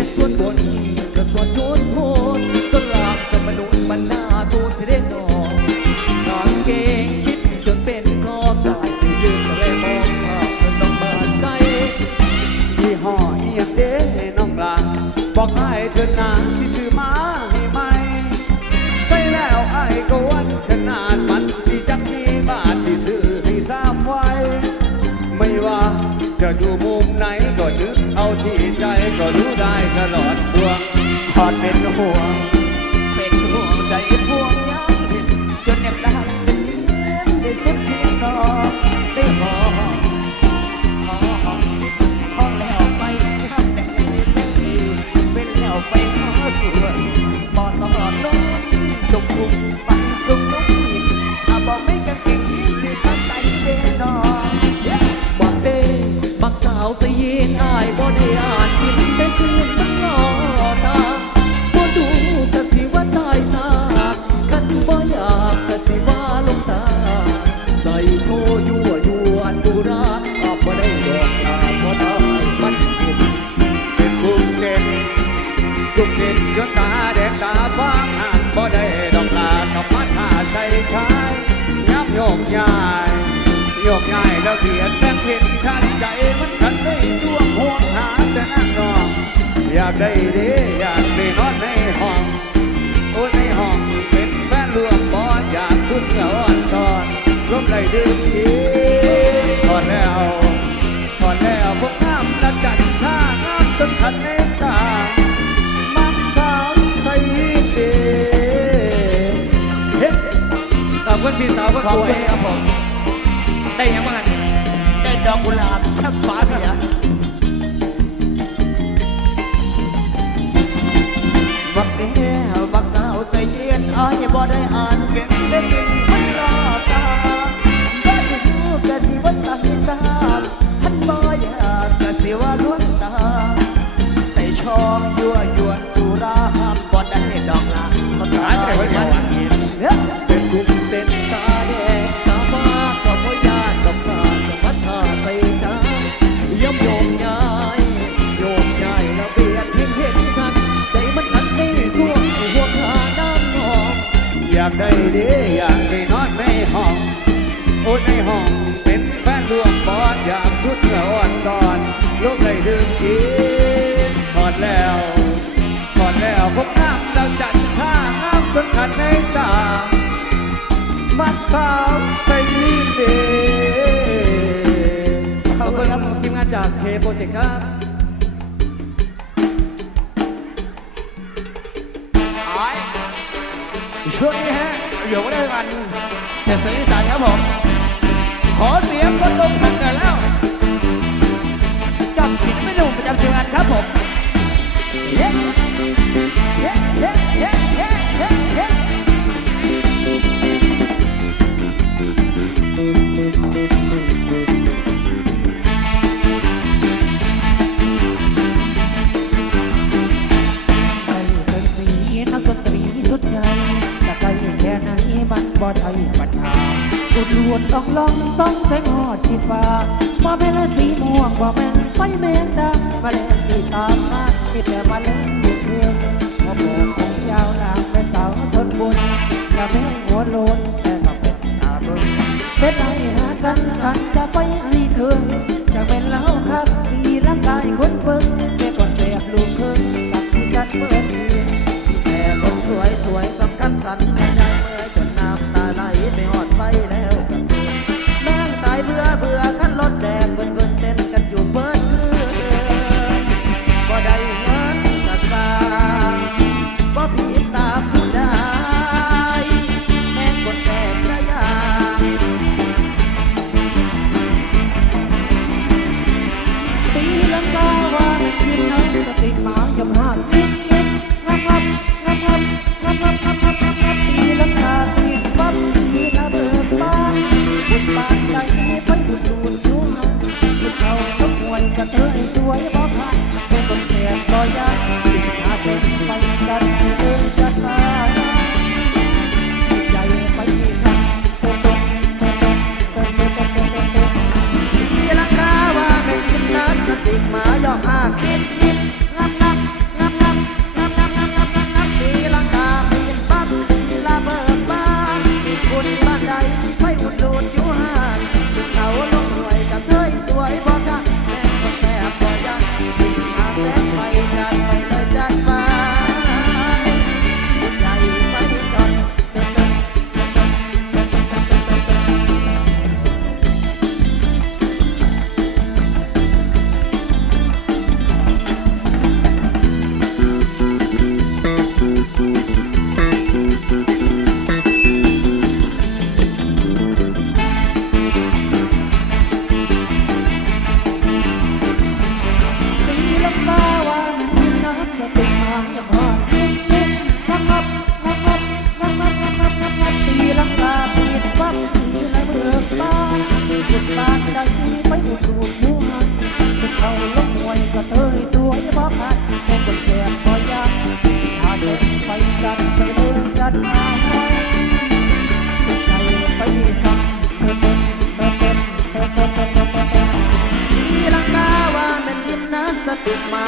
็ดส่วนบนก็ส่วนโทนโทนสลางสมนุนบรรดาสูตรที่เด่นดอกกางเก่งคิดจนเป็นกรอบได้ที่ยืนและมองภาพจนต้องบาดใจยี่ห้อเอียงเด้น้องลาบอกไอ้เธอนาที่ซื้อมาให้ไหมใส่แล้วไอ้ก็วันขนาดมันสิจักมีบาทที่ซื้อให้ซ้ำไว้ ไม่ว่าจะดูมุม รู้ได้ตลอดพวงขอดเป็นห่วง อยากได้เด้อยากได้นอนในห้องโอ้ในห้องเป็นแฟนรวมบอลอยากชุดเหงื่ออ่อนก่อนลูกได้ดื่มกินถอดแล้วถอดแล้วพวกน้ำเราจัดท่างามจนขัดในตามักสาวใส่เดขอบคุณครับทีมงานจากเคโปรเจกต์ครับ ช่วงนี้ฮะอยู่ก็ได้กันเจ็ดสีสันครับผม ขอเสียงคนลงกันกันแล้วจับสินไม่หนุ่มประจำเชียงรายครับผมเย้เย้เย้เย้เย้เย้เย้ไอุดหวนออกลองต้องแสงหอดที่ฟ้าบ่แม่นสีม่วงบ่แม่นไฟแมงดามาเล่นที่ตามมามีแต่มาเล่นอยู่เพียงพอโบกของยาวนางและสาวทนบุญอย่าแม่งหัวโลนแต่ต้องเป็นตาเบิ่งเป็นไรหากันฉันจะไปให้ถึงจะเป็นเล้าคักที่ร่างกายคนเบิ่ง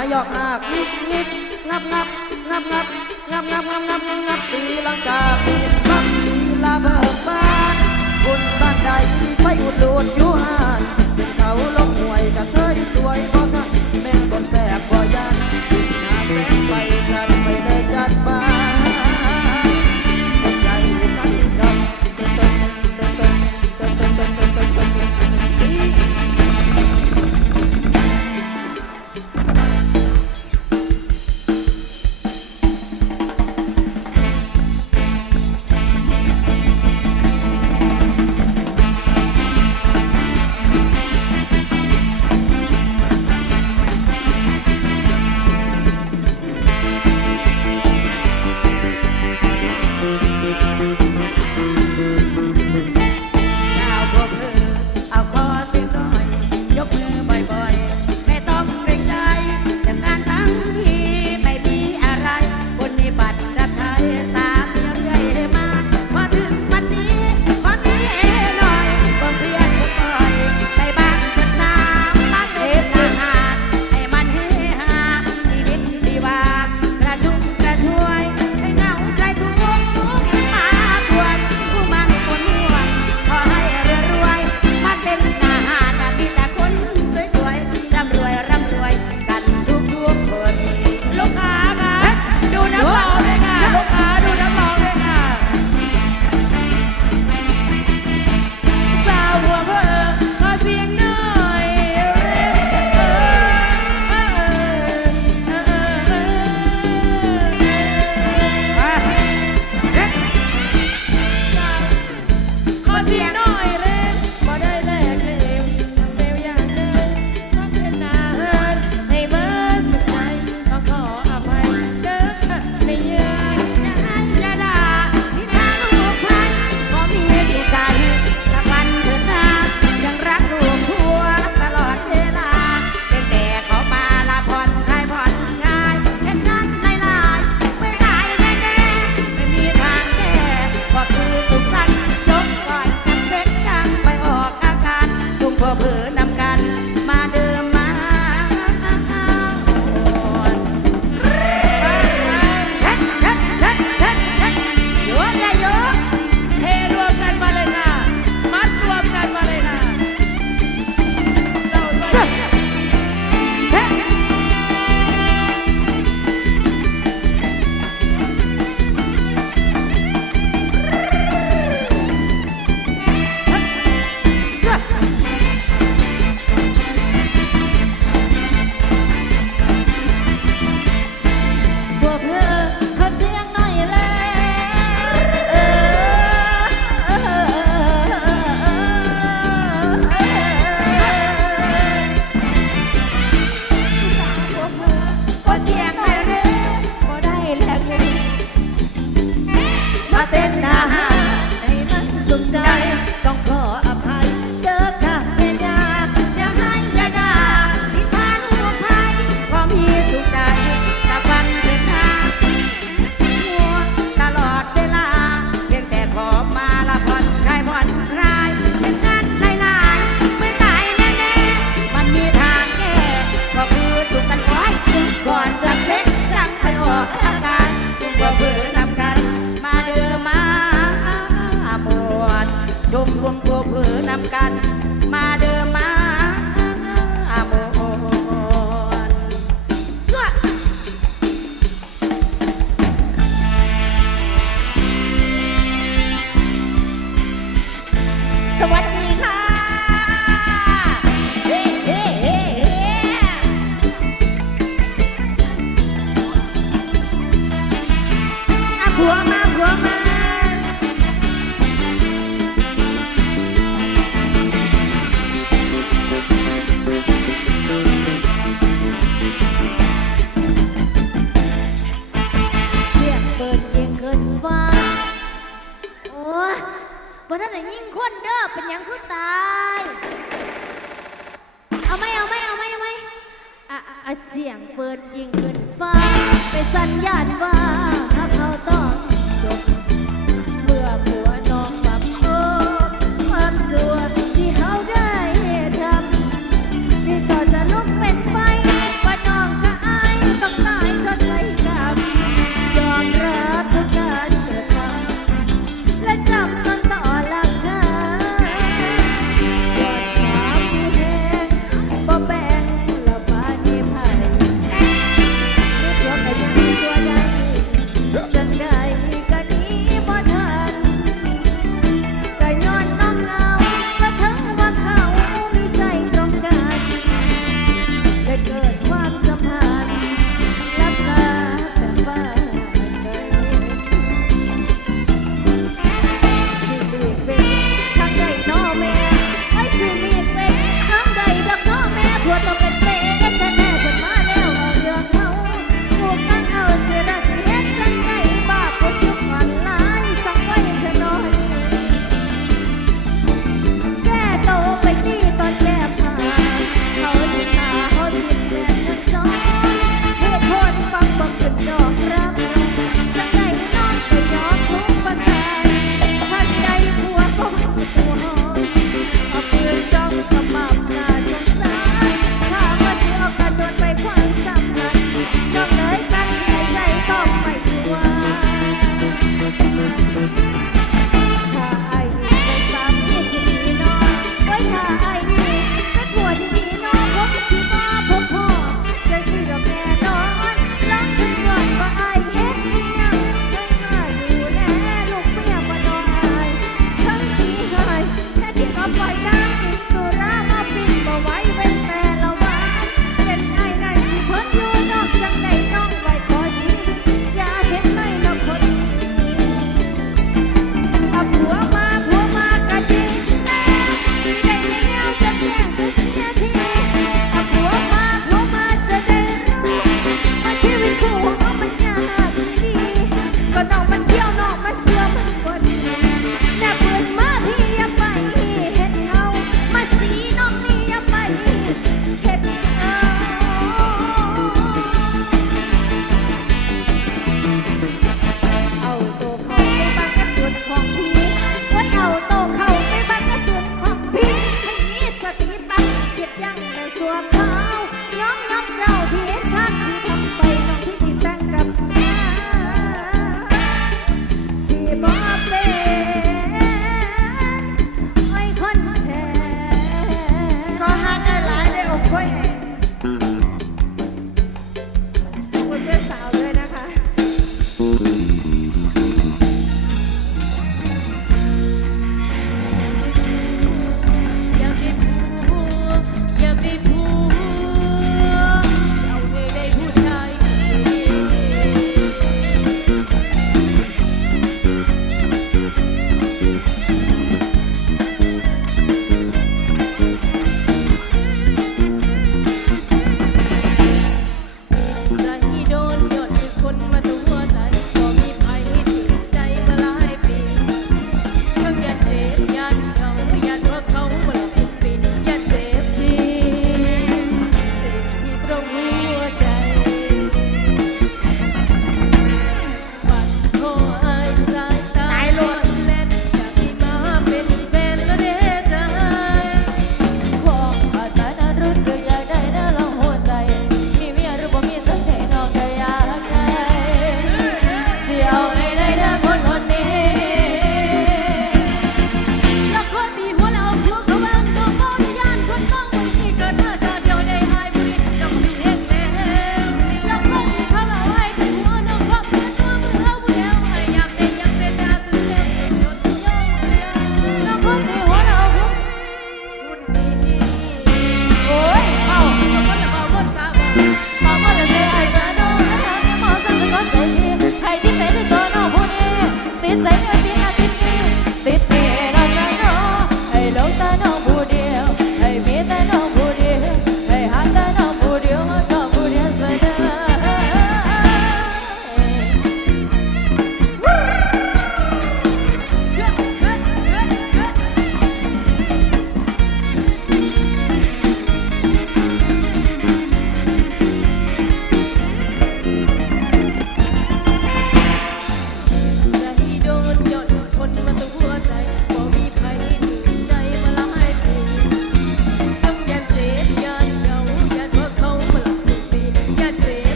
ายอกอากนิดนิดงับงับงับงับงับงับงับงับงับตีลังกาปีนพับตีลาเบิกบ้านบุญบ้านใดไปอุดรูดยูหานเขาลงห่วยกะเทยสวยพอกันแม่งบนแสบพอยันหาแสงไปกันไปเลยจัดบ้า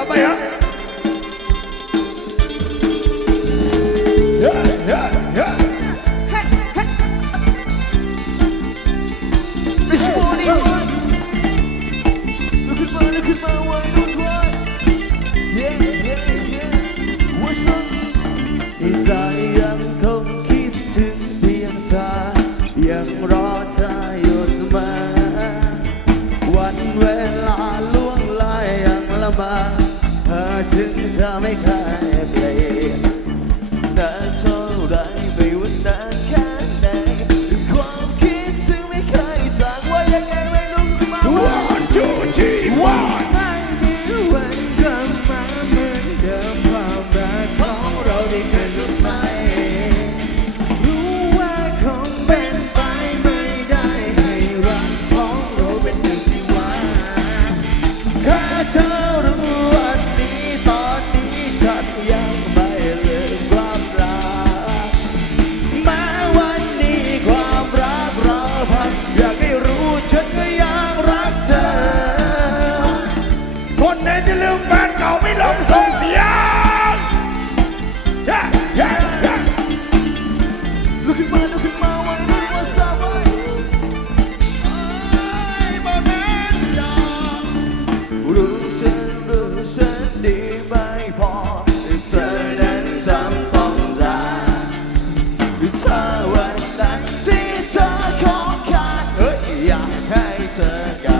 Baba, yeah. zamykać Sing it's a conquer, yeah, hey, it's a guy.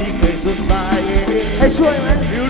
ที่เคยสดใสให้ช่วยไหม